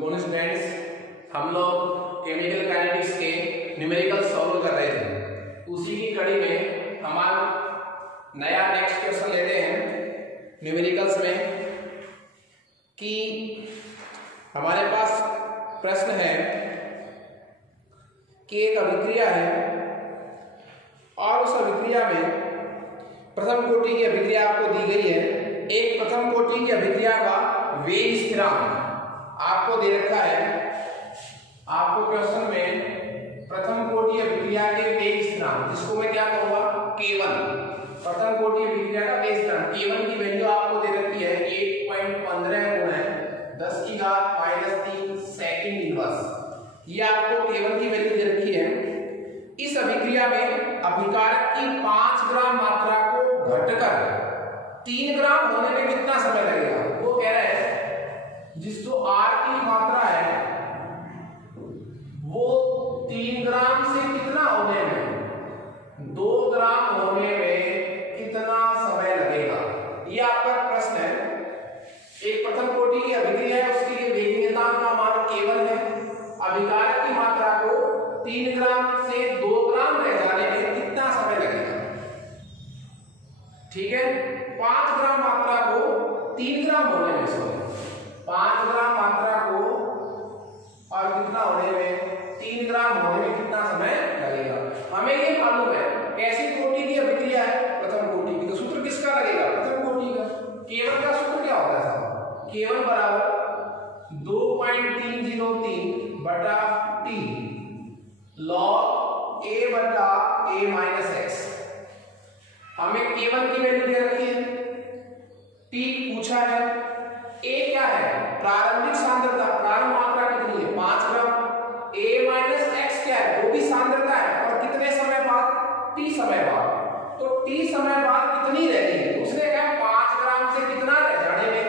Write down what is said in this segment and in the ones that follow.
Morning students, हम लोग chemical kinetics के न्यूमेरिकल सॉल्व कर रहे थे। उसी की कड़ी में हमारा नया नेक्स्ट क्वेश्चन लेते हैं न्यूमेरिकल्स में कि हमारे पास प्रश्न है कि एक अभिक्रिया है और उस अभिक्रिया में प्रथम कोटि की अभिक्रिया आपको दी गई है। एक प्रथम कोटि की अभिक्रिया का वेग स्थिरांक आपको दे रखा है। आपको क्वेश्चन में प्रथम कोटि अभिक्रिया के वेग स्थिरांक, जिसको मैं क्या कहूंगा K1, प्रथम कोटि अभिक्रिया का वेग स्थिरांक K1 की वैल्यू आपको दे रखी है 8.15 गुणा 10 की घात -3 सेकंड इनवर्स। ये आपको K1 की वैल्यू दे रखी है। इस अभिक्रिया में अभिकारक की 5 ग्राम मात्रा को घटकर 3 ग्राम होने में कितना समय लगेगा। वो कह रहा है जिसको R की मात्रा है वो 3 ग्राम से कितना होने में 2 ग्राम होने में कितना समय लगेगा। ये आपका प्रश्न है। एक प्रथम कोटि की अभिक्रिया है, उसके लिए वेग नियतांक का मान K1 है। अभिकारक की मात्रा को 3 ग्राम से 2 ग्राम रह जाने में कितना समय लगेगा। ठीक है, 5 ग्राम मात्रा को 3 ग्राम होने में 5 ग्राम मात्रा को और कितना होने में 3 ग्राम होने में कितना समय लगेगा। हमें ये मालूम है कैसी कोटि की अभिक्रिया है, प्रथम कोटि की। तो सूत्र किसका लगेगा, प्रथम कोटि का। K1 का सूत्र क्या होता है साहब, K1 बराबर 2.303 बटा T log A बटा A माइनस x। हमें K1 की वैल्यू दे रखी है, T पूछा है, A क्या है प्रारंभिक सांद्रता, प्रारंभ मात्रा कितनी है 5 ग्राम। A माइनस x क्या है, वो भी सांद्रता है और कितने समय बाद, T समय बाद। तो T समय बाद कितनी रहेगी, उसने कहा 5 ग्राम से कितना रह जाने में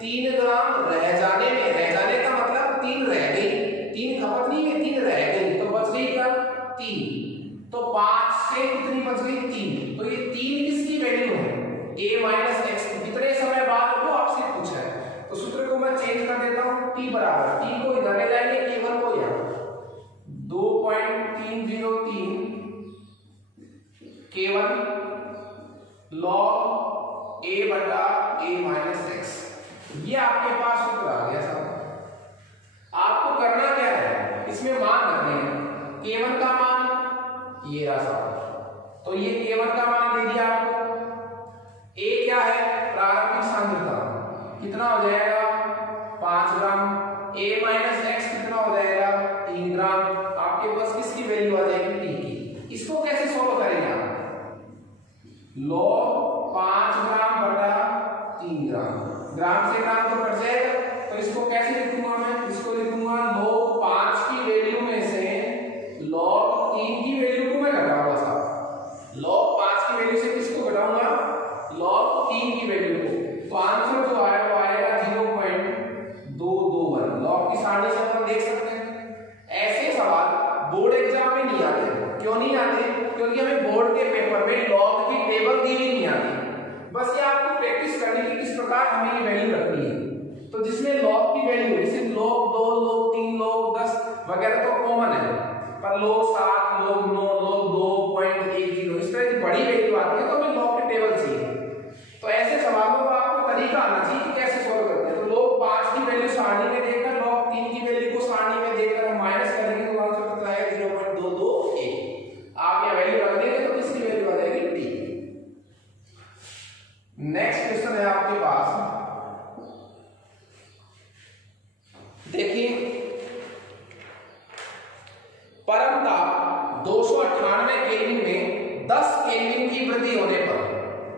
3 ग्राम रह जाने में। रह जाने का मतलब 3 रह गई, 3 खपत नहीं है, 3 रह गई तो बच गई क्या 3। तो 5 से कितनी बच गई 3। तो ये 3 किसकी वैल्यू है A माइनस x, कितने समय बाद वो आपसे पूछा है। तो सूत्र को मैं चेंज कर देता हूं, T बराबर, T को इधर ले जाएंगे, K1 को यहां 2.303 K1 log A बटा A माइनस x। ये आपके पास सूत्र आ गया साहब। आपको करना क्या है, इसमें मान रखने हैं। K1 का मान ये रहा साहब, तो ये K1 का मान दे दिया आपको। A क्या है प्रारंभिक सांद्रता, कितना हो जाएगा 5 ग्राम। A माइनस x कितना हो जाएगा 3 ग्राम। आपके पास किसकी वैल्यू आ जाएगी T की। इसको कैसे सॉल्व करेंगे आप, log 5 ग्राम बटा 3 ग्राम, ग्राम से ग्राम तो कट जाएगा। तो इसको कैसे लिखूंगा मैं, इसको लिखूंगा log 5 की वैल्यू में से log 3 की वैल्यू को मैं घटाऊंगा साहब। log 5 की वैल्यू से किसको घटाऊंगा, log 3 की वैल्यू को। तो आंसर जो आएगा वो आएगा 0.221। log की सारणी से अपन देख सकते हैं। ऐसे सवाल बोर्ड एग्जाम में नहीं आते। क्यों नहीं आते, क्योंकि हमें बोर्ड के पेपर में log की टेबल दी हुई नहीं आती। बस ये आपको प्रैक्टिस करनी है कि किस प्रकार हमें ये वैल्यू रखनी है। तो जिसमें log की वैल्यू जैसे log 2, log 3, log 10 वगैरह तो कॉमन है, पर log 7, log 9, log 2.10 इस तरह की बड़ी वैल्यू आती है तो हमें log की टेबल चाहिए। तो ऐसे सवालों का आपको तरीका आना चाहिए कि कैसे सॉल्व करते हैं। तो log 5 की वैल्यू सारणी में देखकर, log 3 की वैल्यू को सारणी में देखकर हम माइनस करेंगे तो आंसर कितना आएगा 0.221। आप यहां वैल्यू रख देंगे तो किसकी वैल्यू आ जाएगी T। नेक्स्ट क्वेश्चन है आपके पास, देखिए परमताप 298 केल्विन में 10 केल्विन की वृद्धि होने पर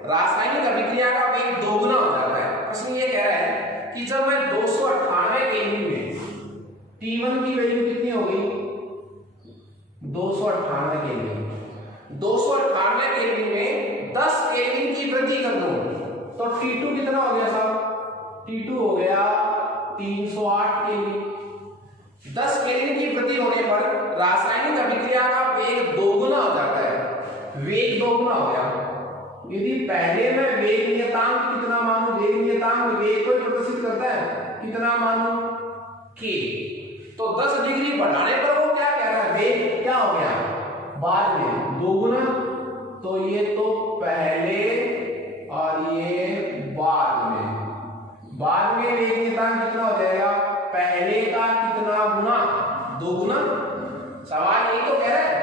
रासायनिक अभिक्रिया का वेग दोगुना हो जाता है। प्रश्न ये कह रहा है कि जब मैं 298 केल्विन में T1 की वैल्यू कितनी होगी 298 केल्विन, 298 केल्विन में 10 केल्विन की वृद्धि कर दूं तो T2 कितना हो गया साहब, T2 हो गया 308 केल्विन। 10 केल्विन की वृद्धि होने पर रासायनिक अभिक्रिया का वेग दोगुना हो जाता है। वेग दोगुना हो गया। यदि पहले मैं वेग नियतांक कितना मानूं, वेग नियतांक वेग को प्रदर्शित करता है, कितना मानूं K। बढ़ाने पर वो क्या कह रहा है, वेग क्या हो गया बाद में दोगुना, तो ये तो पहले और ये बाद में वेग नियतांक कितना हो जाएगा, पहले का कितना गुना, दोगुना। सवाल यही तो कह रहा है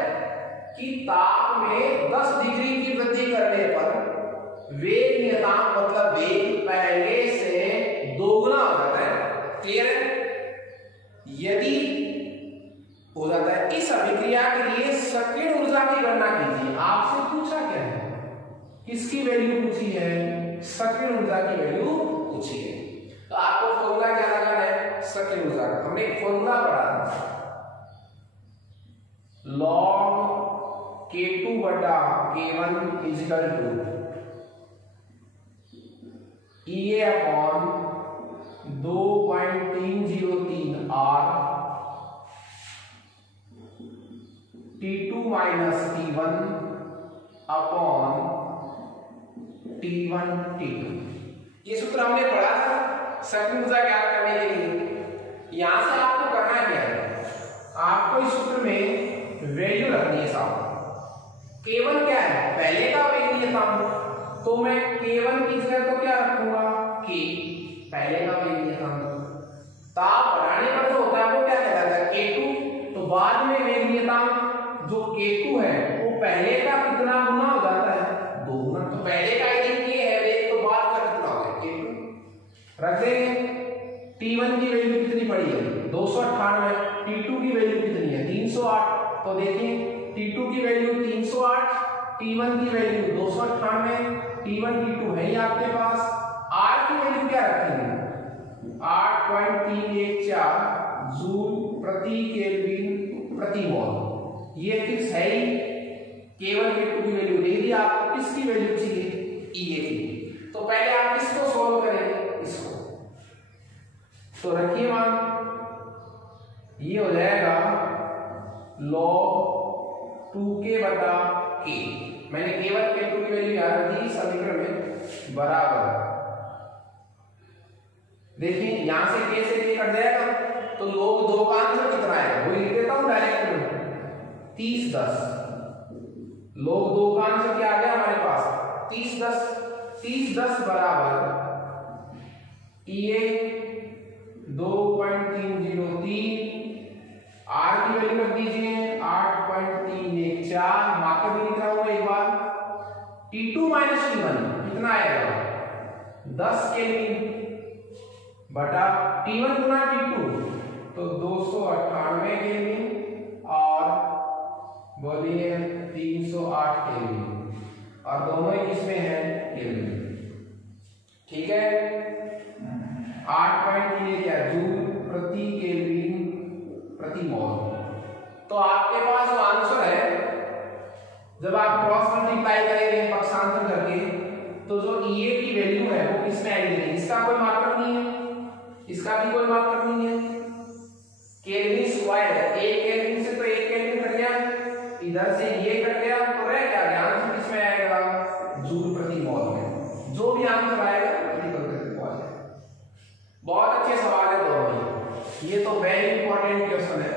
कि ताप में 10 डिग्री की वृद्धि करने पर वेग नियतांक मतलब वेग पहले से दोगुना हो जाता है। क्लियर है? यदि हो जाता है, इस अभिक्रिया के लिए सक्रिय ऊर्जा की गणना कीजिए। आपसे पूछा क्या है, किसकी वैल्यू पूछी है, सक्रिय ऊर्जा की वैल्यू पूछी है। तो आपको फॉर्मूला क्या लगाना है, सक्रिय ऊर्जा का। हमने एक फॉर्मूला पढ़ा था, log K2 बटा K1 is equal to EA upon 2.303 R T2 minus T1 upon T1 T2। ये सूत्र हमने पढ़ा था सक्रिय ऊर्जा ज्ञात करने के लिए। यहां से आपको करना क्या है, आपको इस सूत्र में वैल्यू रखनी है साहब। K1 क्या है, पहले का वेग नियतांक, तो मैं K1 की जगह तो क्या रखूंगा, K पहले का वेग नियतांक। ताप बढ़ाने पर जो होता है वो क्या कहलाता है, K2। तो बाद में वेग नियतांक जो K2 है वो पहले का कितना गुना हो जाता है, 2 गुना। तो पहले का यदि K है वेग, तो बाद का कितना हो गया, K2। रख देंगे। T1 की वैल्यू कितनी पड़ी है, 298। T2 की वैल्यू कितनी है, 308। तो देखिए T2 की वैल्यू 308, T1 की वैल्यू 298, T1 T2 है ही आपके पास। R की वैल्यू क्या रखेंगे, 8.314 जूल प्रति केल्विन प्रति मोल। ये फिक्स है ही। केवल K2 की वैल्यू दे दी आपको, किसकी वैल्यू चाहिए, EA की। तो पहले आप किसको सोल्व करेंगे, इसको। तो रखिए मान, ये हो जाएगा log 2K बटा K। मैंने केवल K2 की वैल्यू याद रखी समीकरण में, बराबर। देखिए यहां से K से K कट जाएगा, तो log 2 का आंसर कितना आएगा, वही लिख देता हूं डायरेक्ट में, 3010। log 2 का आंसर क्या आ गया हमारे पास, 3010 बराबर EA 2.303। R की वैल्यू रख दीजिए 8.314, मार्कर भी लिख रहा हूं एक बार। T2 माइनस T1 कितना आएगा, 10 केल्विन बटा T1 गुना T2, तो 298 केल्विन और बोलिए 308 केल्विन, और दोनों ही किसमें है, केल्विन। ठीक है, 8.3 जूल प्रति केल्विन प्रति मोल। तो आपके पास जो आंसर है, जब आप क्रॉस मल्टीप्लाई करेंगे पक्षांतर करके, तो जो EA की वैल्यू है वो किसमें आएगी, इसका कोई मार्कर नहीं है, इसका भी कोई मार्कर नहीं है। केल्विन स्क्वायर है, 1 केल्विन से तो 1 केल्विन कट गया, इधर से ये कट गया, तो रह क्या गया आंसर, किसमें आएगा, जूल प्रति मोल में। जो भी आंसर आएगा बहुत अच्छे सवाल है दोनों। ये तो वेरी इंपॉर्टेंट क्वेश्चन है,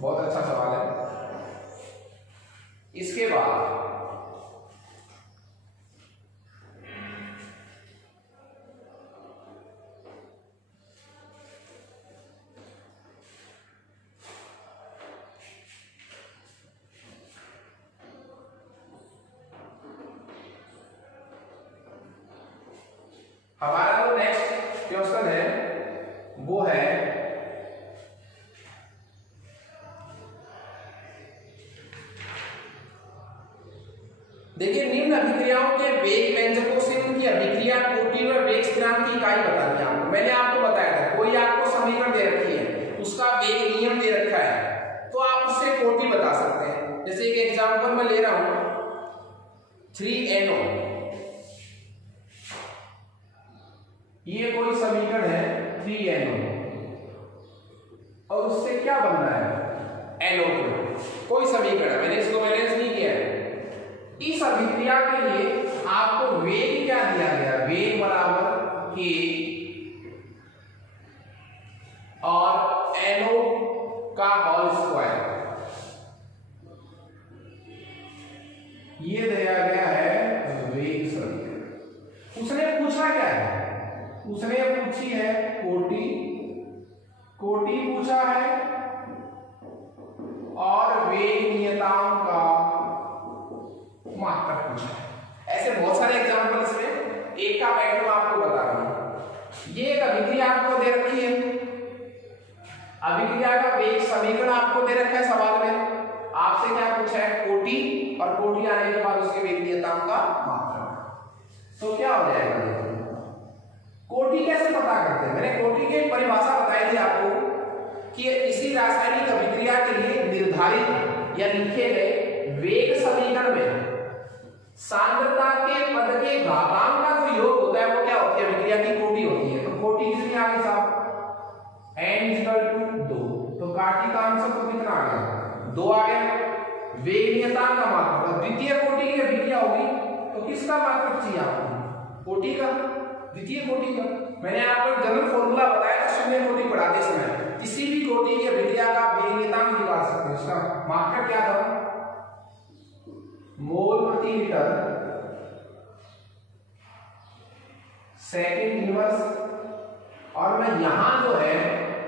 बहुत अच्छा सवाल है। इसके बाद हमारा जो नेक्स्ट क्वेश्चन है वो है, देखिए निम्न अभिक्रियाओं के वेग व्यंजकों से उनकी अभिक्रिया कोटि और वेग स्थिरांक की इकाई बतानी है आपको। मैंने आपको बताया था, कोई आपको समीकरण दे रखी है, उसका वेग नियम दे रखा है, तो आप उससे कोटि बता सकते हैं। जैसे एक एग्जांपल मैं ले रहा हूं, 3NO, ये कोई समीकरण है 3NO, और उससे क्या बन रहा है, NO2। कोई समीकरण है, मैंने इसको बैलेंस नहीं किया है। इस अभिक्रिया के लिए आपको वेग क्या दिया गया, वेग बराबर K और NO का होल स्क्वायर, ये दिया गया है वेग समीकरण। उसने पूछा क्या है, उसने पूछी है कोटि, कोटि पूछा है और वेग नियतांक का मात्रक पूछा है। ऐसे बहुत सारे एग्जांपल इसमें, एक का पैटर्न आपको बता रहा हूं। ये एक अभिक्रिया आपको दे रखी है, अभिक्रिया का वेग समीकरण आपको दे रखा है सवाल में। आपसे क्या पूछा है, कोटि, और कोटि आने के बाद उसके वेग नियतांक का मात्रक। तो क्या हो जाएगा, कोटि कैसे पता करते हैं? मैंने कोटि की परिभाषा बताई थी आपको कि किसी रासायनिक अभिक्रिया के लिए निर्धारित या लिखे गए वेग समीकरण में सांद्रता के पद के घातांक का जो योग होता है वो क्या होती है, अभिक्रिया की कोटि होती है। तो कोटि कितनी आ गई साहब, n = 2, तो काटी का आंसर तो कितना आ गया, 2 आ गया। वेग नियतांक का मात्रक, द्वितीय कोटि की अभिक्रिया होगी तो किसका मात्रक चाहिए आपको, कोटि का, द्वितीय कोटि का। मैंने आपको जनरल फॉर्मूला बताया था शून्य कोटि पढ़ाते समय, किसी भी कोटि की अभिक्रिया का वेग नियतांक निकाल सकते हैं। इसका मात्रक क्या था, मोल प्रति लीटर सेकंड इनवर्स, और मैं यहां जो है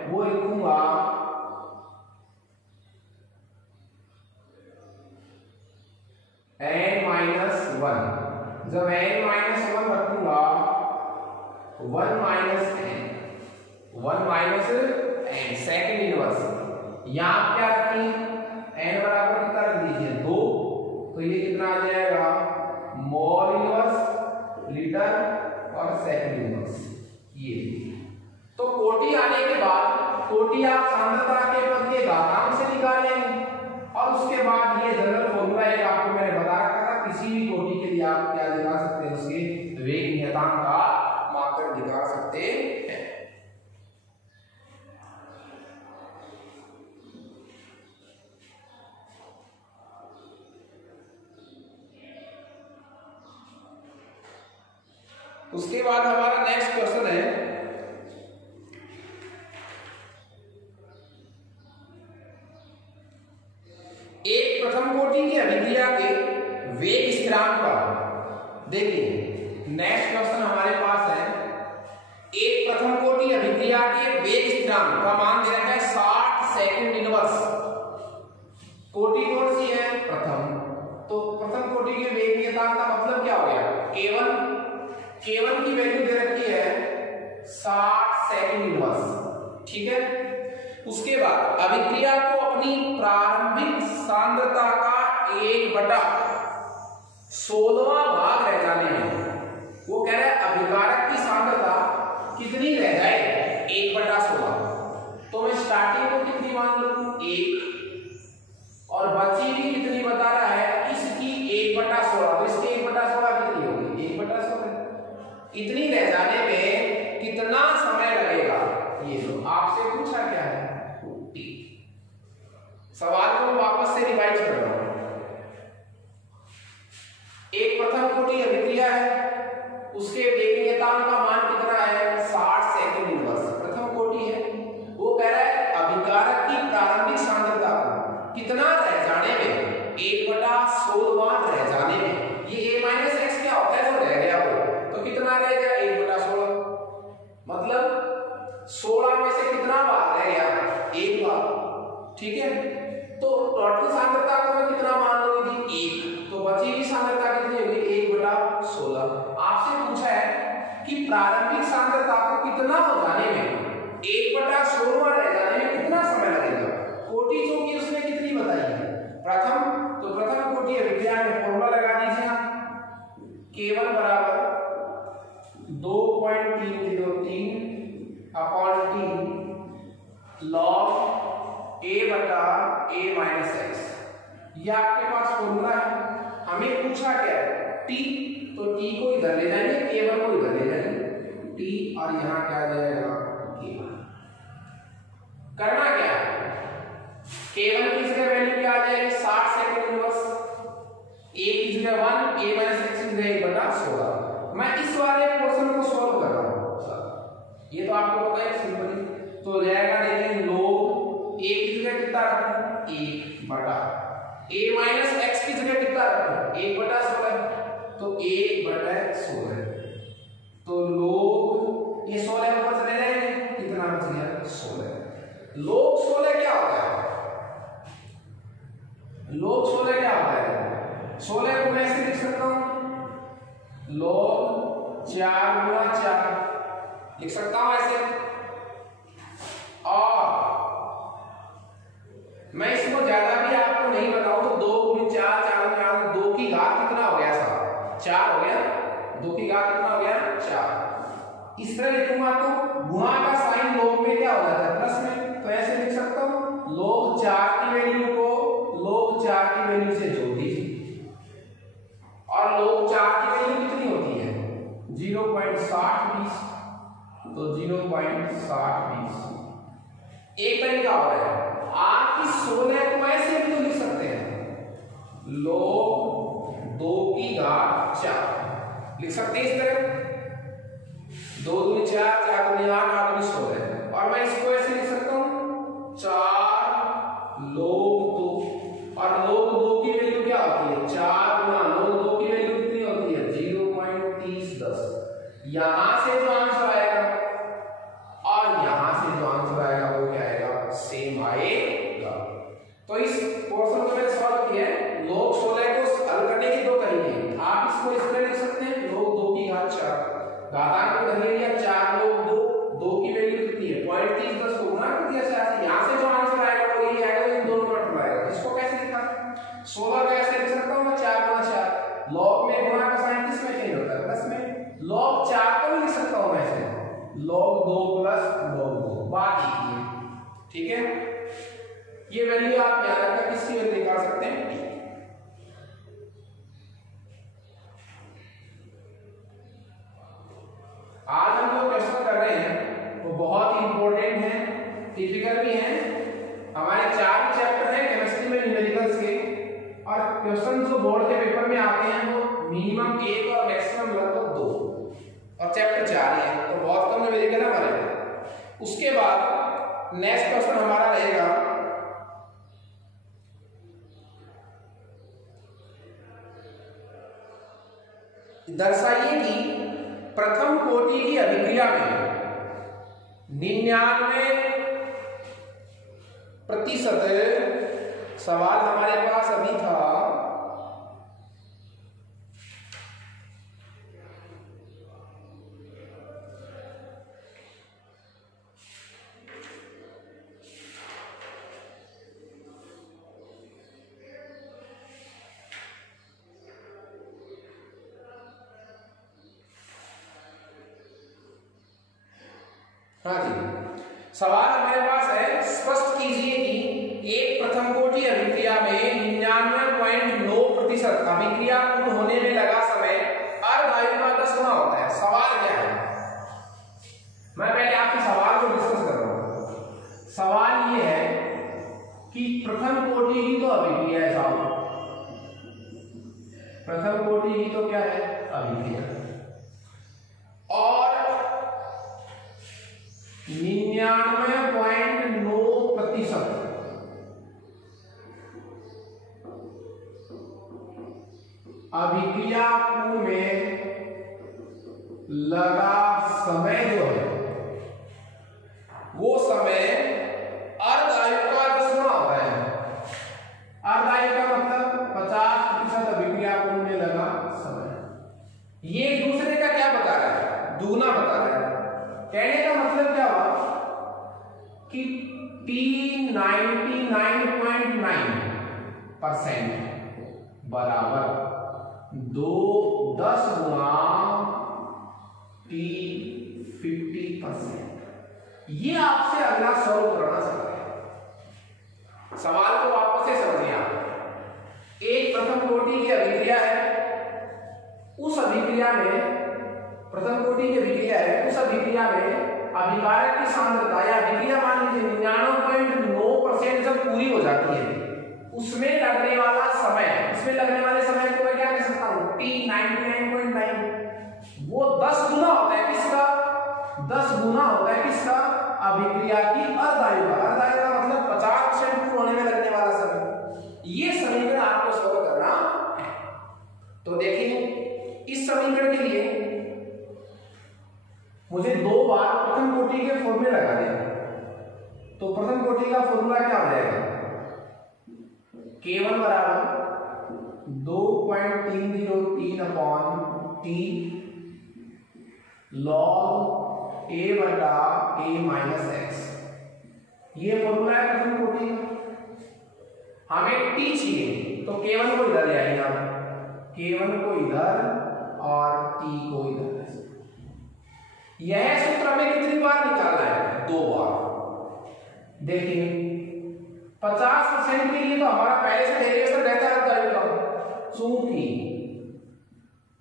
वो लिखूंगा n-1। जब n-1 रखूंगा 1 n सेकंड इनवर्स, यहां क्या रखी, n बराबर कितना रख दीजिए 2, तो ये कितना आ जाएगा, मोल इनवर्स लीटर और सेकंड इनवर्स। ये तो कोटि आने के बाद कोटि आप सांद्रता के पद के घातांक से निकालेंगे, और उसके बाद ये जनरल फॉर्मूला एक आपको मैंने बता रखा था, किसी भी कोटि के लिए आप क्या निकाल सकते हैं, उसके वेग नियतांक का मात्रक निकाल सकते हैं। उसके बाद हमारा नेक्स्ट क्वेश्चन है, एक प्रथम कोटि की अभिक्रिया के वेग स्थिरांक का, देखिए नेक्स्ट क्वेश्चन हमारे पास है, एक प्रथम कोटि अभिक्रिया के वेग स्थिरांक का मान दे रखा है 60 सेकंड इनवर्स। कोटि कौन सी है, प्रथम, तो प्रथम कोटि के वेग नियतांक का मतलब क्या हो गया, K1 की वैल्यू दे रखी है 60 सेकंड इनवर्स, ठीक है। उसके बाद अभिक्रिया को अपनी प्रारंभिक सांद्रता का 1/16वां भाग रह जाने में, वो कह रहा है अभिकारक की सांद्रता कितनी रह जाए, 1/16। तो मैं स्टार्टिंग को कितनी मान लूं, 1, और बची भी कितनी बता रहा है, इसकी 1/16, तो इसकी 1/16 कितनी होगी, 1/16। इतनी रह जाने में कितना समय लगेगा, ये तो आपसे पूछा क्या है, t। सवाल को वापस से रिवाइज कर रहा हूं। एक प्रथम कोटि अभिक्रिया है, उसके वेग नियतांक का मान कितना है, 60 सेकंड इनवर्स, प्रथम कोटि है। वो कह रहा है अभिकारक की प्रारंभिक सांद्रता कितना रह जाने में, 1/16वां रह जाने में, ये a-x क्या होता है, जो रह गया वो, तो कितना रह गया, 1/16, मतलब 16 में से कितना बार रह गया, 1 बार, ठीक है। तो टोटल सांद्रता को मैं कितना मान लूंगी, 1, तो बची हुई सांद्रता कितनी होगी, 1/16। आपसे पूछा है कि प्रारंभिक सांद्रता को कितना हो जाने में, 1/16वां रह जाने में कितना समय लगेगा। कोटि जो कि उसने कितनी बताई है, प्रथम, तो प्रथम कोटि अभिक्रिया में फॉर्मूला लगा दीजिए आप, K1 बराबर 2.303 अपॉन T log A/A-x, ये आपके पास फॉर्मूला है। हमें पूछा क्या है, T, तो T को इधर ले जाएंगे, K1 को इधर ले जाएंगे, T, और यहां क्या आ जाएगा, K1। करना क्या है, K1 की जगह वैल्यू क्या आ जाएगी, 60 सेकंड इनवर्स, A की जगह 1, A-x की जगह 1/16। मैं इस वाले पोर्शन को सॉल्व कर रहा हूं, ये तो आपको पता है सिंपली, तो जाएगा, देखिए log A की जगह 1 बटा a माइनस x की जगह कितना रखो 1 बटा 16, तो 1 बटा 16, तो लोग ये 16 ऊपर चले जाएंगे, कितना बच गया 16। लोग 16 क्या होता है, लोग 16 क्या होता है, 16 को मैं ऐसे लिख सकता हूं लोग 4 गुणा 4 लिख सकता हूं ऐसे, और मैं इसको ज्यादा भी आपको नहीं बताऊं तो 2 गुणा 4 4 4 2 की घात कितना हो गया साहब 4 हो गया, 2 की घात कितना हो गया 4। इस तरह लिखूंगा तो गुणा का साइन लोग में क्या हो जाता है प्लस में, तो ऐसे लिख सकता हूं लोग 4 की वैल्यू को लोग 4 की वैल्यू से जोड़ दीजिए, और लोग 4 की वैल्यू कितनी होती है 0.6020, तो 0.6020। एक तरीका हो रहा है, आप इस 16 को ऐसे भी तो लिख सकते हैं लोग 2 की घात 4 लिख सकते हैं इस तरह, 2 दूनी 4 4 दूनी 8 8 दूनी 16, और मैं इसको ऐसे लिख सकता हूं 4 लोग 2, और लोग 2 की वैल्यू क्या होती है 4 गुना लोग 2 की वैल्यू कितनी होती है 0.3010। यहां से जो आंसर आएगा और यहां से जो आंसर आएगा वो क्या आएगा सेम आएगा। तो इस पोर्शन को मैंने सॉल्व किया है, लोग 16 को हल करने के 2 तरीके, आप इसको इस तरह लिख सकते हैं लोग 2 की घात 4 घातांक को धर लिया 4 लोग 2 की वैल्यू कितनी है 0.3010 को गुणा कर दिया 4 से, यहां से जो आंसर आएगा वो ये आएगा, इन दोनों का टोटल आएगा। इसको कैसे लिखा 16 को ऐसे लिख सकता हूं मैं 4 गुणा 4, लॉग में गुणा का साइन किस में चेंज होता है प्लस में, लॉग 4 को भी लिख सकता हूं मैं ऐसे log 2 प्लस log 2 बात एक ही है, ठीक है। ये वैल्यू आप याद रखकर किसकी वैल्यू निकाल सकते हैं। आज हम जो क्वेश्चन कर रहे हैं वो बहुत ही इंपॉर्टेंट है, टिपिकल भी है। हमारे 4 चैप्टर हैं केमिस्ट्री में न्यूमेरिकल्स के, और क्वेश्चन जो बोर्ड के पेपर में आते हैं वो मिनिमम 1 और मैक्सिमम लगभग 2, और चैप्टर 4 है, तो बहुत कम न्यूमेरिकल है हमारे। उसके बाद नेक्स्ट क्वेश्चन हमारा रहेगा दर्शाइए कि प्रथम कोटि की अभिक्रिया में 99% सवाल हमारे पास अभी था हाँ जी, सवाल हमारे पास है स्पष्ट कीजिए कि एक प्रथम कोटि अभिक्रिया में 99.9% अभिक्रिया पूर्ण होने में लगा समय अर्ध आयु का 10 गुना होता है। सवाल क्या है, मैं पहले आपके सवाल को डिस्कस कर रहा हूं। सवाल ये है कि प्रथम कोटि ही तो अभिक्रिया है साहब, प्रथम कोटि ही तो क्या है अभिक्रिया, और 99.9% अभिक्रिया पूर्ण में लगा समय जो है वो समय अर्ध आयु का 10 गुना होता है। अर्ध आयु का मतलब 50% अभिक्रिया पूर्ण में लगा समय। ये एक दूसरे का क्या बता रहा है, दुगना बता रहा है। कहने का मतलब क्या हुआ कि T 99.9% बराबर 10 गुना T 50%। ये आपसे अगला सॉल्व करना चाहते हैं। सवाल को वापस से समझिए आप। एक प्रथम कोटि की अभिक्रिया है, उस अभिक्रिया में प्रथम कोटि की अभिक्रिया है, उस अभिक्रिया में अभिकारक की सांद्रता या अभिक्रिया मान लीजिए 99.9% जब पूरी हो जाती है, उसमें लगने वाला समय, उसमें लगने वाले समय को मैं क्या कह सकता हूं T 99.9, वो 10 गुना होता है किसका, 10 गुना होता है किसका, अभिक्रिया की अर्ध आयु का। अर्ध आयु का मतलब 50% पूर्ण होने में लगने वाला कोटि के फॉर्मूले लगा दें। तो प्रथम कोटि का फॉर्मूला क्या हो जाएगा, K1 बराबर 2.303 अपॉन T log A बटा A माइनस एक्स, ये फॉर्मूला है प्रथम कोटि का। हमें T चाहिए तो K1 को इधर ले आएंगे आप, K1 को इधर और T को इधर। यह सूत्र हमें कितनी बार निकालना है, 2 बार। देखिए 50% के लिए तो हमारा पहले से डेरिवेशन रहता है, चूंकि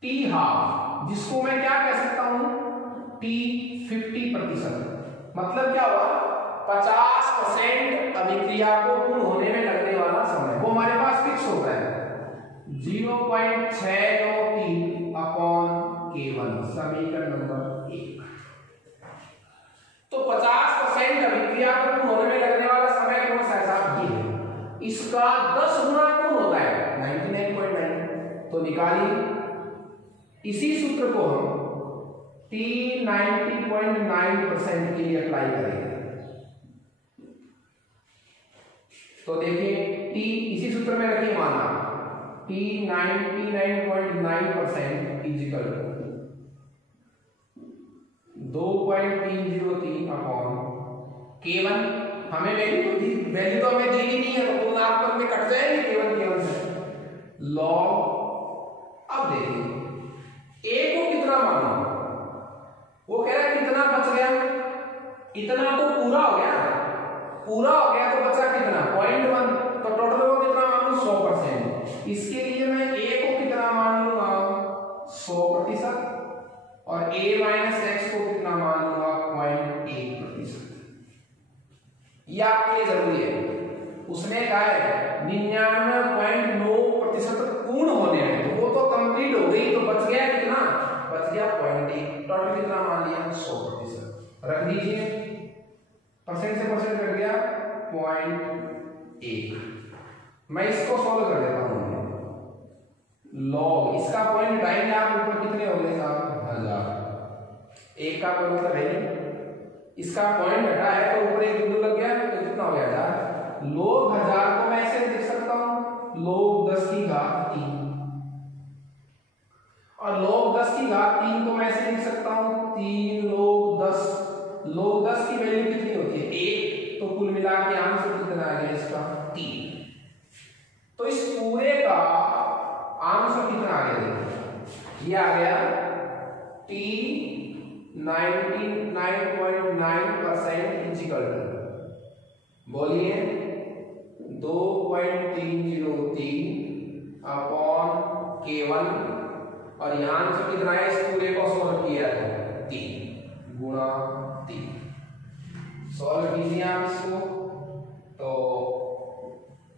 T हाफ, जिसको मैं क्या कह सकता हूं, T 50%, मतलब क्या हुआ, 50% अभिक्रिया को पूर्ण होने में लगने वाला समय, वो हमारे पास फिक्स होता है 0.693 अपॉन K1, समीकरण नंबर 1। तो 50% अभिक्रिया को पूर्ण होने में लगने वाला समय कौन सा है साहब, ये है। इसका 10 गुना कौन होता है, 99.9, तो निकालिए। इसी सूत्र को हम T 90.9% के लिए अप्लाई करेंगे। तो देखिए T इसी सूत्र में रखिए, मानना T 99.9% इजिकल 2.303 अपॉन K1, हमें वैल्यू तो हमें दी ही नहीं है, तो तुलनात्मक में कट जाएंगे K1 से लॉग। अब देखिए A को कितना माना, वो कह रहा है कितना बच गया, इतना तो पूरा हो गया, पूरा हो गया तो बचा कितना 0.1, तो टोटल को कितना मान लूं 100%। इसके लिए मैं A को कितना मान लूंगा 100% और A माइनस एक्स को कितना मान लूंगा 0.1%। ये आपके लिए जरूरी है। उसने कहा है 99.9% पूर्ण होने में, तो वो तो कंप्लीट हो गई, तो बच गया कितना, बच गया 0.1, टोटल कितना मान लिया 100%। रख दीजिए, परसेंट से परसेंट कट गया 0.1। मैं इसको सॉल्व कर देता हूं, लॉग इसका पॉइंट डालेंगे आप ऊपर, कितने हो गए साहब 1000, एक का कोई मतलब है नहीं, इसका पॉइंट हटा है तो ऊपर एक बिंदु लग गया, तो कितना हो गया 1000। log 1000 को मैं ऐसे लिख सकता हूं log 10 की घात 3, और log 10 की घात 3 को मैं ऐसे लिख सकता हूं 3 log 10। log 10 की वैल्यू कितनी होती है 1, तो कुल मिला के आंसर कितना आ गया इसका 3। तो इस पूरे का आंसर कितना आ गया, देखिए ये आ गया T 99.9% इजिकल, बोलिए 2.303 अपॉन K1, और यहां से कितना है, इस पूरे को सॉल्व किया है 3 गुणा 3। सॉल्व कीजिए आप इसको, तो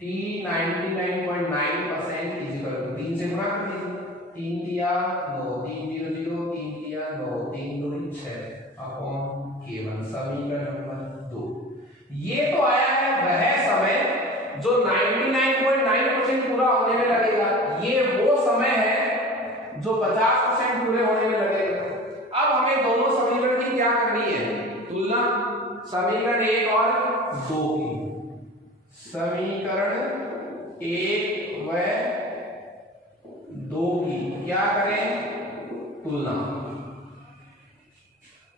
T 99.9% इजिकल 3 से गुणा कर दीजिए, 3 दिया 9, 3 0 0, 3 दिया 9, 3 2 6 अपॉन K1, समीकरण नंबर 2। ये तो आया है वह समय जो 99.9% पूरा होने में लगेगा, ये वो समय है जो 50% पूरे होने में लगेगा। अब हमें दोनों समीकरण की क्या करनी है, तुलना, समीकरण 1 और 2 की, समीकरण 1 व 2 की क्या करें, तुलना।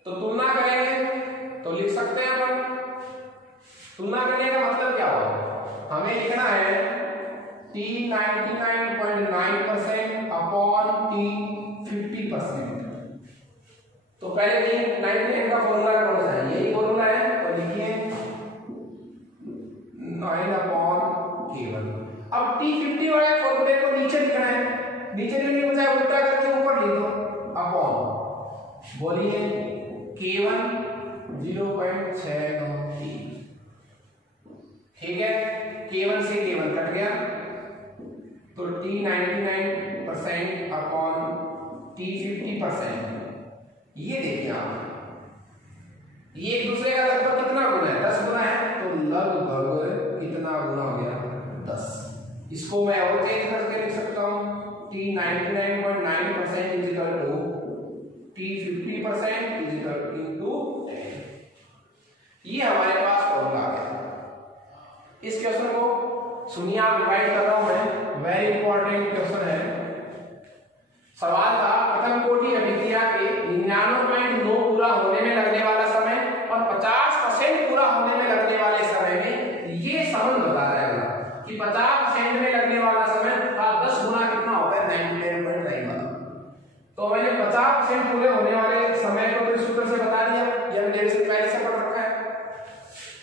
तो तुलना करेंगे तो लिख सकते हैं अपन, तुलना करने का मतलब क्या होगा, हमें लिखना है T 99.9% अपॉन T 50%। तो पहले 99 का फॉर्मूला कौन सा है, यही फॉर्मूला है, तो लिखिए 9 अपॉन K1। अब T 50 वाले फॉर्मूले को नीचे लिखना है, नीचे लिखने के बजाय उल्टा करके ऊपर लिख दो, अपॉन, बोलिए K1 0.693, ठीक है, K1 से K1 कट गया, तो T 99% अपॉन T 50%। ये देखिए आप, ये एक दूसरे का लगभग कितना गुना है, 10 गुना है, तो लगभग कितना गुना हो गया 10। इसको मैं और चेंज करके लिख सकता हूं, T 99.9% is equal to T 50% is equal to 10। ये हमारे पास फॉर्मूला आ गया। इस क्वेश्चन को सुनिए, आप डिवाइड कर रहा हूं मैं, वेरी इंपॉर्टेंट क्वेश्चन है। सवाल था प्रथम कोटि अभिक्रिया के 99.9 पूरा होने में लगने वाला समय और 50% पूरा होने में लगने वाले समय में ये संबंध बता रहा है कि 50% में लगने वाला समय का 10 गुना कितना होता है 99.9 वाला। तो मैंने 50% पूरे होने वाले समय को तो सूत्र से बता दिया, ये हमने से पहले से पढ़ रखा है।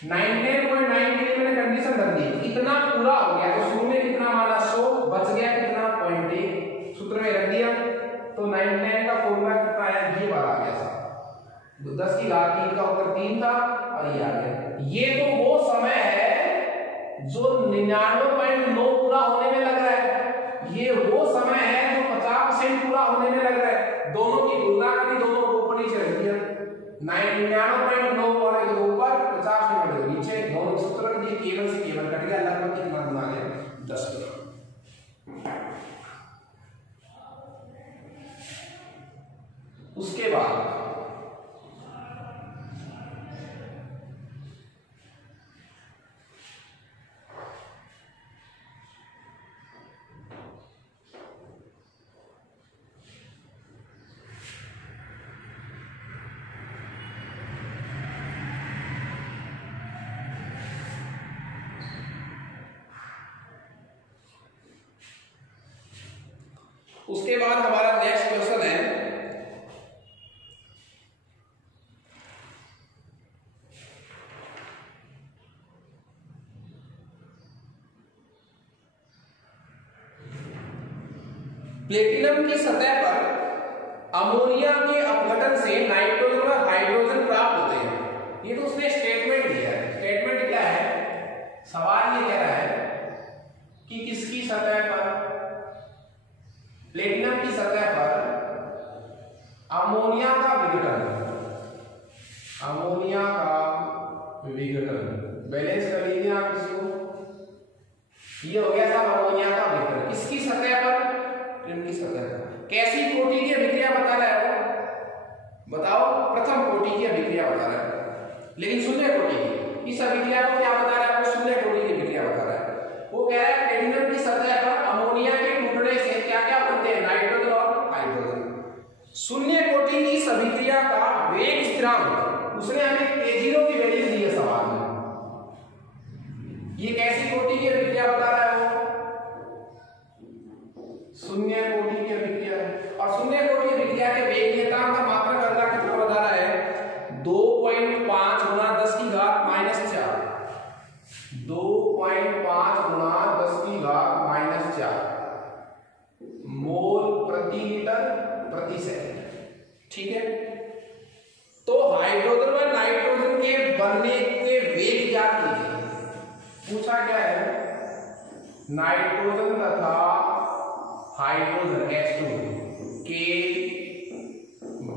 99.9 के लिए मैंने कंडीशन रख दी, इतना पूरा हो गया तो शुरू में कितना माना 100, बच गया कितना 0.1, सूत्र में रख दिया। तो 99 का फॉर्मूला कितना आया, ये वाला आ गया था, 10 की घात 3 का उत्तर 3 था और ये आ गया। ये तो वो समय है जो 99.9 पूरा होने में लग रहा है, ये वो समय है जो 50% पूरा होने में लग रहा है। दोनों की तुलना करी, दोनों को ऊपर नीचे रख दिया, 99.9 वाले के ऊपर 50 वाले के नीचे, दोनों सूत्र रख दिए, केवल से केवल कट गया, लगभग कितना गुना आ गया 10 गुना। उसके बाद हमारा नेक्स्ट क्वेश्चन है प्लेटिनम की सतह पर अमोनिया के अपघटन से नाइट्रोजन और हाइड्रोजन प्राप्त होते हैं। ये तो उसने स्टेटमेंट दिया है। स्टेटमेंट क्या है, सवाल ये कह रहा है कि किसकी सतह पर, प्लेटिनम की सतह पर अमोनिया का विघटन, अमोनिया का विघटन, बैलेंस कर लीजिए आप इसको, ये हो गया था अमोनिया का विघटन किसकी सतह पर, की सतह पर। कैसी कोटि की अभिक्रिया बता रहा है वो, बताओ, प्रथम कोटि की अभिक्रिया बता रहा है, लेकिन शून्य कोटि की, इस अभिक्रिया को क्या बता रहा है, वो शून्य कोटि की अभिक्रिया बता रहा है। वो कह रहा है प्लेटिनम की सतह पर अमोनिया के टुकड़े से क्या क्या बनते हैं, नाइट्रोजन और हाइड्रोजन। शून्य कोटि की इस अभिक्रिया का वेग स्थिरांक उसने हमें k0 की वैल्यू दी है सवाल में। ये कैसी कोटि की अभिक्रिया बता रहा है वो, शून्य कोटि की अभिक्रिया है। और शून्य कोटि की अभिक्रिया के वेग नियतांक का मात्रक अगला कितना बता रहा है, 2.5 गुना 10 की घात -4, 2.5 गुना 10 की घात -4 मोल प्रति लीटर प्रति सेकंड। ठीक है, तो हाइड्रोजन और नाइट्रोजन के बनने के वेग ज्ञात कीजिए। पूछा क्या है, नाइट्रोजन तथा हाइड्रोजन H2 के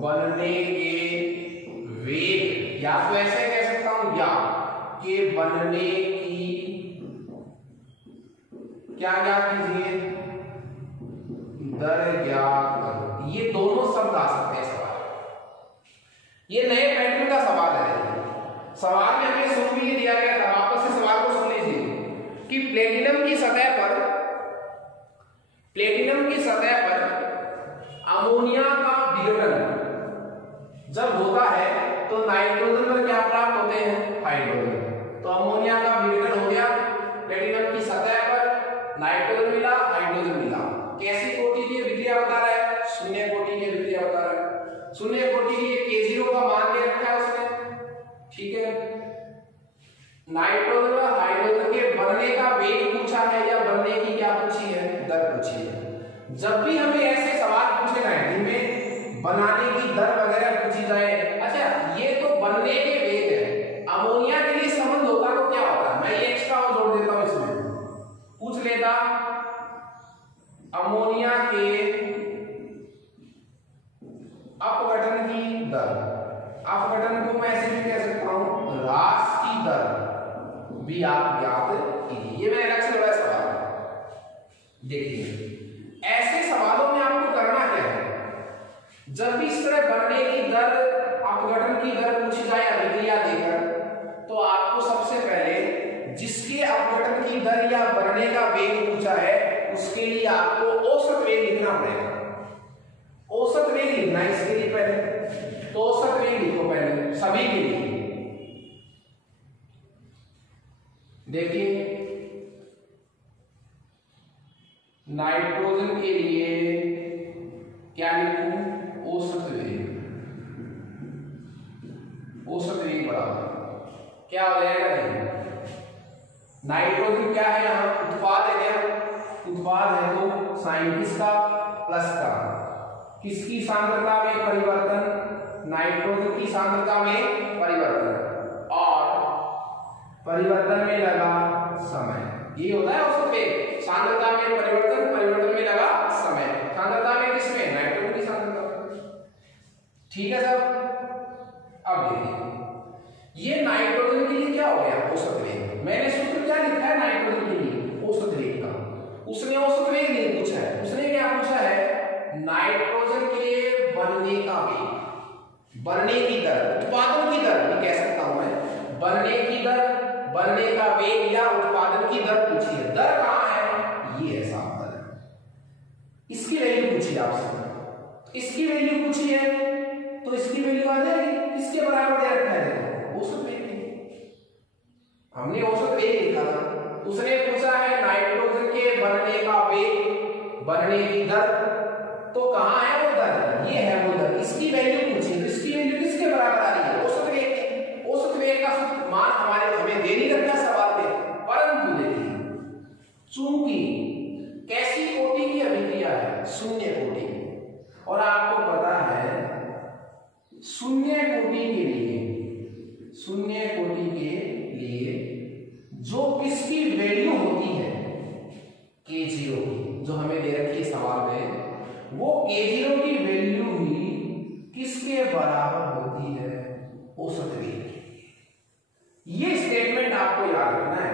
बनने के वेग, या तो ऐसे कह सकता हूं, या के बनने की क्या ज्ञात कीजिए, दर ज्ञात करो। ये दोनों शब्द आ सकते हैं सवाल, ये नए पैटर्न का सवाल है। सवाल में हमें शुरू में दिया गया था, वापस से सवाल को सुन लीजिए कि प्लेटिनम की सतह पर, प्लेटिनम की सतह पर अमोनिया का विघटन जब होता है तो नाइट्रोजन पर क्या प्राप्त होते हैं, हाइड्रोजन। तो अमोनिया का विघटन हो गया, प्लेटिनम की सतह पर नाइट्रोजन मिला, हाइड्रोजन मिला। कैसी कोटि की अभिक्रिया बता रहा है, शून्य कोटि की अभिक्रिया बता रहा है। शून्य कोटि के लिए k0 का मान दे रखा है उसने, ठीक है। नाइट्रोजन और हाइड्रोजन के बनने का वेग पूछा है या बनने की क्या पूछी है, दर पूछी है। जब भी हमें ऐसे सवाल पूछे जाए जिनमें बनाने की दर वगैरह पूछी जाए, अच्छा ये तो बनने के वेग है, अमोनिया के लिए संबंध होता तो क्या होता, मैं ये एक्स्ट्रा और जोड़ देता हूं इसमें, पूछ लेता अमोनिया के अपघटन की दर, अपघटन को मैं ऐसे भी कह सकता हूं ह्रास की दर भी आप ज्ञात कीजिए। ये मैंने अलग से बड़ा सवाल है। देखिए ऐसे सवालों में आपको करना क्या है, जब भी इस तरह बनने की दर, अपघटन की दर पूछी जाए अभिक्रिया देकर, वेग पूछा है उसके लिए आपको औसत वेग लिखना पड़ेगा। औसत वेग लिखना है इसके लिए पहले, तो औसत वेग लिखो पहले सभी के लिए। देखिए नाइट्रोजन के लिए क्या लिखूं, औसत वेग। औसत वेग बराबर क्या हो जाएगा, नाइट्रोजन क्या है यहाँ उत्पाद है, क्या उत्पाद है तो साइन किसका प्लस का, किसकी सांद्रता में परिवर्तन, नाइट्रोजन की सांद्रता में परिवर्तन और परिवर्तन में लगा समय, ये होता है औसत वेग। सांद्रता में परिवर्तन, परिवर्तन में लगा समय, सांद्रता में किसमें, नाइट्रोजन की सांद्रता में। ठीक है सर। अब देखिए ये नाइट्रोजन के लिए क्या हो गया, औसत वेग। मैंने सूत्र क्या लिखा है नाइट्रोजन के लिए, औसत वेग का। उसने औसत वेग नहीं पूछा है, उसने क्या पूछा है, नाइट्रोजन के बनने का वेग, बनने की दर, उत्पादन की दर भी कह सकता हूं मैं, बनने की दर, बनने का वेग या उत्पादन की दर पूछी है। दर कहां है, ये है साफ दर, इसकी वैल्यू पूछी आपसे, इसकी वैल्यू पूछी है तो इसकी वैल्यू आ जाएगी, किसके बराबर दे रखा है, औसत वेग की। हमने औसत वेग लिखा था, उसने पूछा है नाइट्रोजन के बनने का वेग, बनने की दर, तो कहां है वो दर, ये है वो दर, इसकी वैल्यू पूछी, तो इसकी वैल्यू किसके बराबर आ रही है, औसत वेग की। औसत वेग का मान हमें दे नहीं रखा सवाल में, परंतु देखिए चूंकि कैसी कोटि की अभिक्रिया है, शून्य कोटि, और आपको पता है शून्य कोटि के लिए, शून्य कोटि के लिए जो किसकी वैल्यू होती है K0 की, जो हमें दे रखी है सवाल में, वो K0 की वैल्यू ही किसके बराबर होती है, औसत वेग की। ये स्टेटमेंट आपको याद रखना है।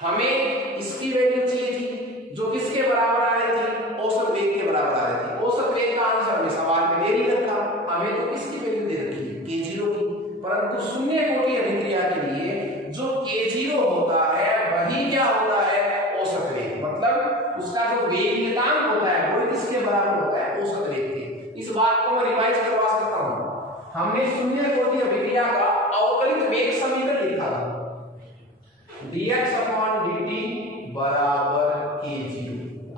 हमें इसकी वैल्यू चाहिए थी जो किसके बराबर आ रही थी, औसत वेग के बराबर आ रही थी। औसत वेग का आंसर हमें सवाल में दे नहीं रखा, हमें तो किसकी वैल्यू दे रखी है, K0 की। परंतु शून्य कोटि अभिक्रिया के लिए जो K0 होता है वही क्या होता है, औसत वेग, मतलब उसका जो वेग नियतांक होता है वो किसके बराबर होता है, औसत वेग के। इस बात को मैं रिवाइज करवा सकता हूं। हमने शून्य कोटि अभिक्रिया का अवकलित वेग समीकरण लिखा था, dx/dt बराबर K0,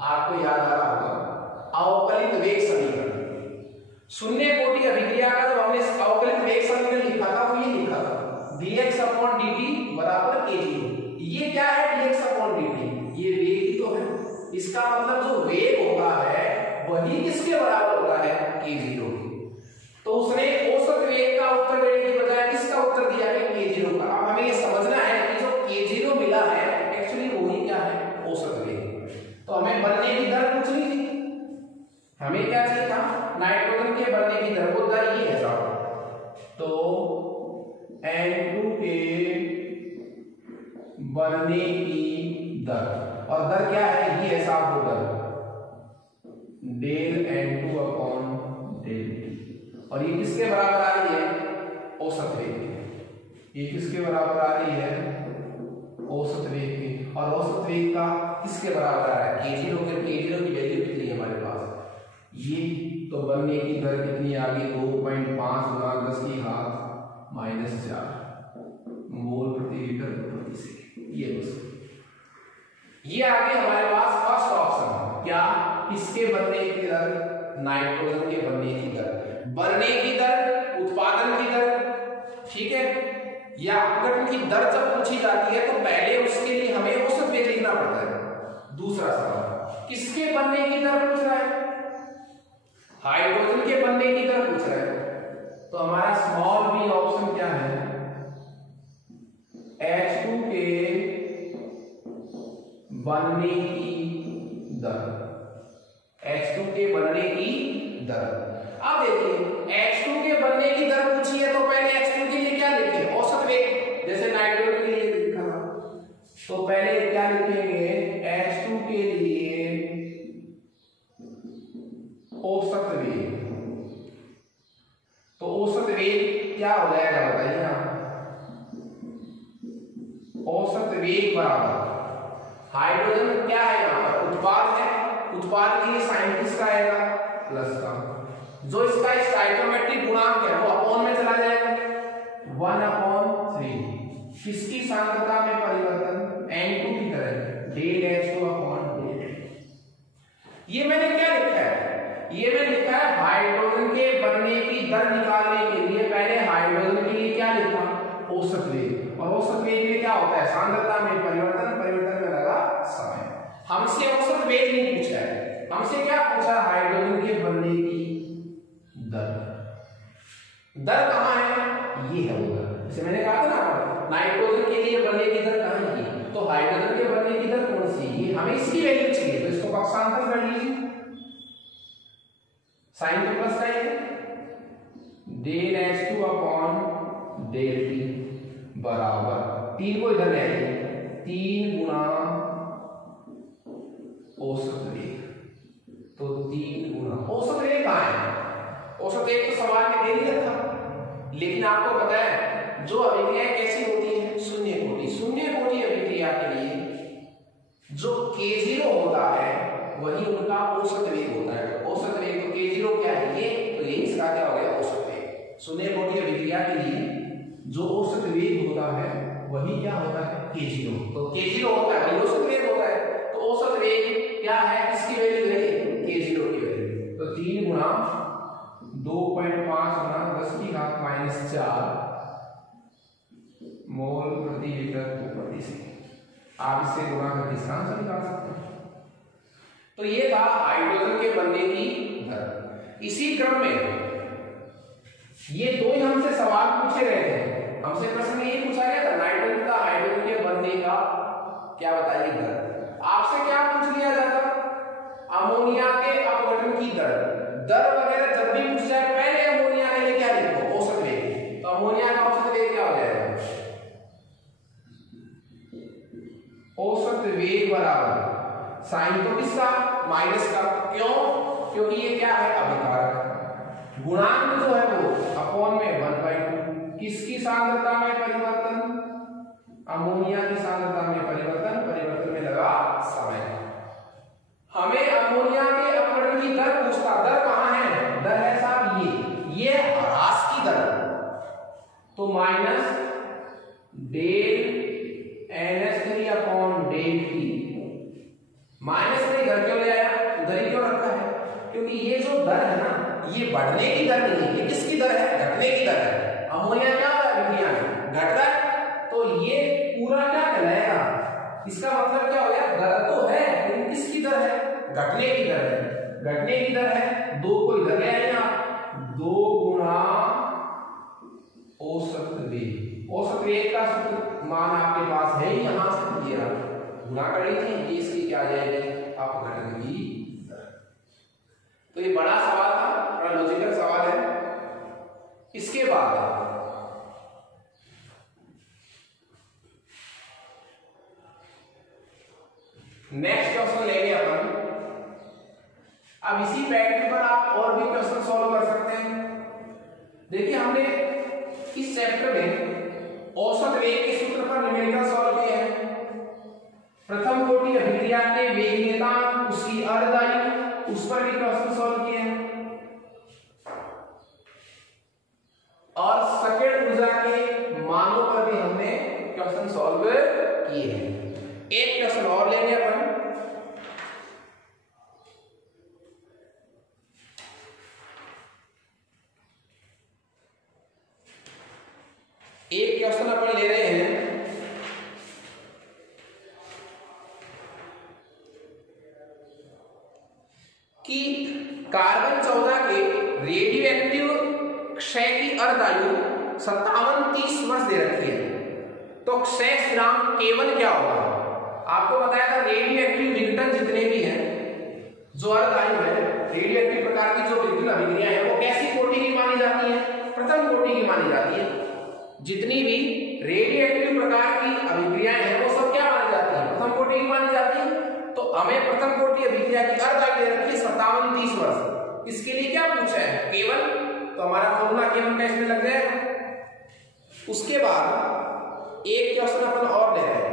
आपको याद आ रहा होगा, अवकलित वेग समीकरण। शून्य कोटि अभिक्रिया का जब हमने अवकलित वेग समीकरण लिखा था वो ये लिखा था dx/dt बराबर K0। ये क्या है dx/dt, ये वेग ही तो है, इसका मतलब जो वेग होता है वही किसके बराबर होता है, K0 की। तो उसने औसत वेग का उत्तर देने की बजाय किसका उत्तर दिया है, K0 का। अब हमें ये समझना है कि जो K0 मिला है एक्चुअली वही क्या है, औसत वेग। तो हमें बनने की दर पूछनी थी, हमें क्या चाहिए था, नाइट्रोजन के बनने की दर, वो दर ये है साहब, तो N2 के बनने की दर, और दर क्या है, ये है साहब वो दर, del N2 upon del T, और ये किसके बराबर आ रही है, औसत वेग की। ये किसके बराबर आ रही है, औसत वेग की। और औसत वेग का किसके बराबर आ रहा है, K0 के। K0 की वैल्यू कितनी है हमारे पास, ये तो बनने की दर कितनी आ गई, 2.5 गुना 10 की घात -4 मोल प्रति लीटर प्रति सेकंड। ये बस ये आ गई हमारे पास फर्स्ट ऑप्शन, क्या, किसके बनने की दर, नाइट्रोजन के बनने की दर, बनने की दर, उत्पादन की दर, ठीक है। या अपघटन की दर जब पूछी जाती है तो पहले उसके लिए हमें औसत वेग लिखना पड़ता है। दूसरा सवाल किसके बनने की दर पूछ रहा है, हाइड्रोजन के बनने की दर पूछ रहा है, तो हमारा स्मॉल बी ऑप्शन क्या है, H2 के बनने की दर, H2 के बनने की दर। अब देखिए H2 के बनने की दर पूछी है तो पहले H2 के लिए क्या लिखें, औसत वेग, जैसे नाइट्रोजन के लिए लिखा था, तो पहले क्या लिखेंगे, H2 के लिए औसत वेग। तो औसत वेग क्या हो जाएगा बताइए आप, औसत वेग बराबर हाइड्रोजन क्या है यहाँ पर, उत्पाद है, उत्पाद के लिए साइन किसका आएगा, प्लस का। जो इसका स्टोइकियोमेट्रिक गुणांक है वो अपॉन में चला जाएगा, 1/3। किसकी सांद्रता में परिवर्तन, N2 की तरह, डेल H2 अपॉन डेल। ये मैंने क्या लिखा है, ये मैंने लिखा है हाइड्रोजन के बनने की दर निकालने के लिए पहले हाइड्रोजन के लिए क्या लिखा, औसत वेग, और औसत वेग में क्या होता है, सांद्रता में परिवर्तन, परिवर्तन में लगा समय। हमसे औसत वेग नहीं पूछा है, हमसे क्या पूछा, हाइड्रोजन के बनने की दर। दर कहाँ है, ये है वो दर। जैसे मैंने कहा था ना, नाइट्रोजन के लिए बनने की दर कहाँ की, तो हाइड्रोजन के बनने की दर कौन सी, ये हमें इसकी वैल्यू चाहिए, तो इसको पक्षांतर कर लीजिए, साइन के प्लस का है, del H2 upon del T बराबर 3 को इधर ले आइए, 3 गुणा औसत वेग, तो 3 गुणा औसत वेग कहाँ है, औसत वेग तो सवाल में दे नहीं रखा, लेकिन आपको पता है जो अभिक्रियाएं कैसी होती हैं, शून्य कोटि। शून्य कोटि अभिक्रिया के लिए जो K0 होता है वही उनका औसत वेग होता है। तो औसत वेग तो K0 क्या है, ये तो यही इसका क्या हो गया, औसत वेग। शून्य कोटि अभिक्रिया के लिए जो औसत वेग होता है वही क्या होता है, K0। तो K0 होता है वही औसत वेग होता है, तो औसत वेग क्या है, किसकी वैल्यू है, K0 की वैल्यू। तो 3 गुणा 2.5 गुणा 10⁻⁴ मोल प्रति लीटर प्रति सेकंड। आप इससे गुणा करके इसका आंसर निकाल सकते हैं। तो ये था हाइड्रोजन के बनने की दर। इसी क्रम में ये दो ही हमसे सवाल पूछे गए थे, हमसे प्रश्न ये पूछा गया था नाइट्रोजन का हाइड्रोजन के बनने का क्या बताइए दर। आपसे क्या पूछ लिया जाता, अमोनिया के अपघटन की दर। दर वगैरह जब भी पूछ जाए पहले अमोनिया के लिए क्या लिखो, औसत वेग। तो अमोनिया का औसत वेग क्या हो जाएगा, औसत वेग बराबर साइन तो किसका, माइनस का। क्यों, क्योंकि ये क्या है, अभिकारक। गुणांक जो है वो अपॉन में 1/2। किसकी सांद्रता में परिवर्तन, अमोनिया की सांद्रता में परिवर्तन, परिवर्तन में लगा समय। हमें अमोनिया के अपघटन की दर पूछता, दर कहां है, दर है साहब ये ह्रास की दर, तो minus del NH3 upon del T। Minus में इधर क्यों ले आया, उधर ही क्यों रखा है, क्योंकि ये जो दर है ना, ये बढ़ने की दर नहीं है, ये किसकी दर है, घटने की दर है। अमोनिया क्या हो रहा है, घट रहा है, तो ये पूरा क्या कहलाएगा, इसका मतलब क्या हो गया, दर तो है लेकिन किसकी दर है, घटने की दर है। घटने की दर है, 2 को इधर ले आइए आप, 2 गुणा औसत वेग। औसत वेग का सूत्र मान आपके पास है ही, यहां से ये गुणा कर लीजिए, ये इसकी क्या आ जाएगी, अपघटन की दर। तो ये बड़ा सवाल था, बड़ा लॉजिकल सवाल है। इसके बाद नेक्स्ट क्वेश्चन लेंगे अपन। अब इसी पैटर्न पर आप और भी क्वेश्चन सॉल्व कर सकते हैं। देखिए हमने इस चैप्टर में औसत वेग के सूत्र पर न्यूमेरिकल सॉल्व किए हैं। प्रथम कोटि अभिक्रिया के वेग नियतांक, उसकी अर्धआयु, उस पर भी क्वेश्चन सॉल्व किए हैं, और सकैट ऊर्जा के मानों पर भी हमने क्वेश्चन सॉल्व किए हैं। एक क्वेश्चन और लेंगे अपन। एक क्वेश्चन अपन ले रहे हैं कि कार्बन 14 के रेडियो एक्टिव क्षय की अर्धआयु 57-30 वर्ष दे रखी है, तो क्षय स्थिरांक केवल क्या होगा। आपको बताया था रेडियो एक्टिव विघटन जितने भी हैं, जो अर्धआयु है, रेडियो एक्टिव प्रकार की जो विघटन अभिक्रियाएं हैं वो कैसी कोटि की मानी जाती है, प्रथम कोटि की मानी जाती है। जितनी भी रेडियो एक्टिव प्रकार की अभिक्रियाएं हैं वो सब क्या मानी जाती है, प्रथम कोटि की मानी जाती है। तो हमें प्रथम कोटि अभिक्रिया की अर्धआयु दे रखी है 57-30 वर्ष। इसके लिए क्या पूछा है, केवल, तो हमारा फॉर्मूला केवल का इसमें लग जाएगा। उसके बाद एक क्वेश्चन अपन और ले रहे हैं।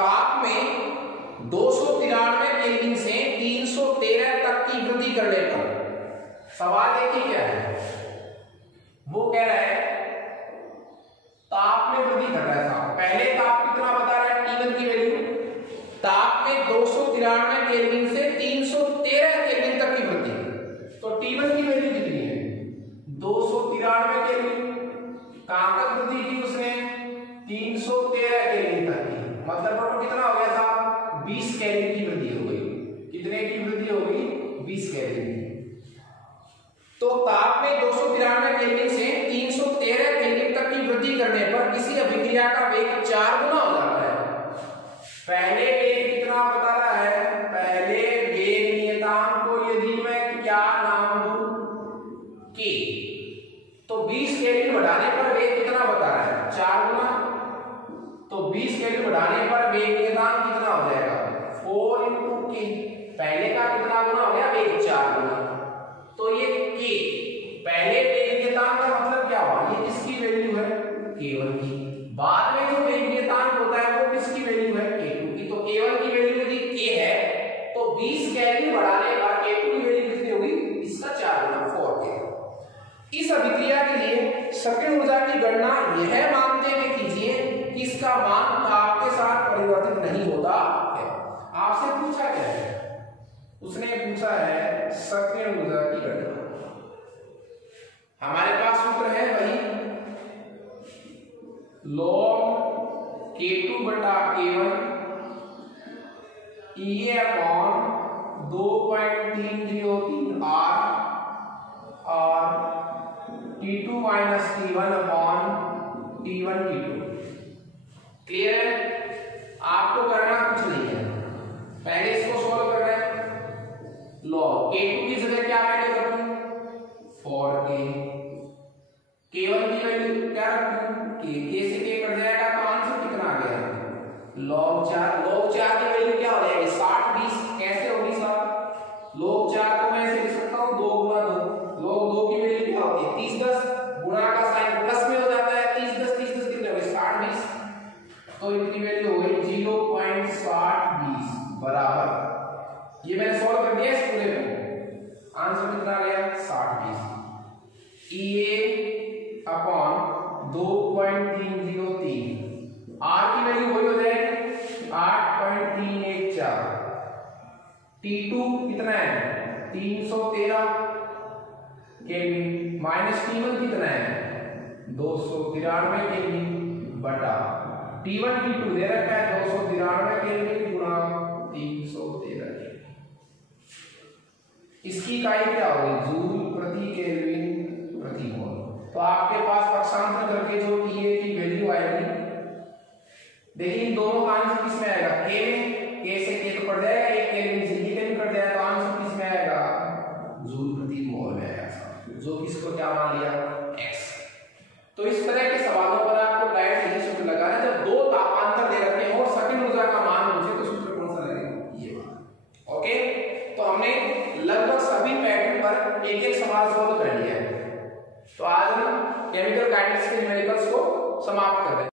ताप में 293 केल्विन से 313 तक की वृद्धि करने पर सवाल देखिए क्या है, वो कह रहा है ताप में वृद्धि कर रहा है साहब। पहले ताप कितना बता रहा है, T1 की वैल्यू, ताप में 293 केल्विन से 313 केल्विन तक की वृद्धि। तो T1 की वैल्यू कितनी है, 293 केल्विन। कहां तक वृद्धि की उसने, 313 केल्विन तक की। मतलब टोटल कितना हो गया साहब, 20 केल्विन की वृद्धि हो गई। कितने की वृद्धि हो गई, 20 केल्विन की। तो ताप में 293 केल्विन से 313 केल्विन तक की वृद्धि करने पर किसी अभिक्रिया का वेग 4 गुना हो जाता है। पहले वेग कितना बता रहा है, पहले वेग नियतांक को यदि मैं क्या नाम दूं, k, तो 20 केल्विन बढ़ाने पर वेग कितना बता रहा है, 4 गुना। तो 20 केल्विन बढ़ाने पर वेग नियतांक कितना हो जाएगा, 4 × k। पहले का कितना गुना हो गया, वेग 4 गुना। तो ये k, पहले वेग नियतांक का मतलब क्या हुआ, ये किसकी वैल्यू है, k1 की। बाद में जो वेग नियतांक होता है वो किसकी वैल्यू है, k2 की। तो k1 की वैल्यू यदि k है तो 20 केल्विन बढ़ाने पर k2 की वैल्यू कितनी होगी, इसका 4 गुना, 4k। इस अभिक्रिया के लिए सक्रिय ऊर्जा की गणना यह मानते हुए कीजिए कि इसका मान ताप के साथ परिवर्तित नहीं होता है। आपसे पूछा क्या है, उसने पूछा है सक्रिय ऊर्जा की गणना। हमारे पास सूत्र है वही log K2 बटा K1 EA अपॉन 2.303 R और T2 minus T1 upon T1 T2। Clear है, आपको करना कुछ नहीं है, पहले इसको सोल्व कर रहे हैं। log K2 की जगह क्या वैल्यू रखूं, 4k। K1 की वैल्यू क्या रखूं, k से k कट जाएगा तो आंसर कितना आ गया, log 4। log 4 की वैल्यू क्या हो जाएगी, 60 20। कैसे होगी साहब, log 4 को मैं ऐसे लिख सकता हूं 2 गुना 2। log 2 की वैल्यू क्या होती है, 30 10। गुणा का साइन प्लस में हो जाता है, 30 10 30 10 कितने हो गए, 60 20। तो इनकी वैल्यू हो गई 0.60 20 बराबर, ये मैंने सॉल्व कर दिया इस पूरे को, आंसर कितना आ गया, 60 20। EA अपॉन 2.303, R की वैल्यू वही हो जाएगी 8.314। T2 कितना है, 313 केल्विन माइनस T1 कितना है, 293 केल्विन बटा T1 T2 दे रखा है 293 केल्विन गुणा 313 केल्विन। इसकी इकाई क्या होगी, जूल प्रति केल्विन प्रति मोल। तो आपके पास पक्षांतर करके जो TA की वैल्यू आएगी, देखिए इन दोनों का आंसर किसमें आएगा, k में। k से k तो कट जाएगा, एक केल्विन से k केल्विन कट जाएगा, तो आंसर किसमें आएगा, जूल प्रति मोल में आएगा, जो किसको क्या मान लिया, x। तो इस तरह के सवालों पर आपको डायरेक्ट यही सूत्र लगाना है, जब दो तापांतर दे रखे हैं और सक्रिय ऊर्जा का मान पूछे तो सूत्र कौन सा लगेगा, ये वाला। ओके, तो हमने लगभग सभी पैटर्न पर एक एक सवाल सॉल्व कर लिया है। तो आज हम केमिकल काइनेटिक्स के न्यूमेरिकल्स को समाप्त कर रहे हैं।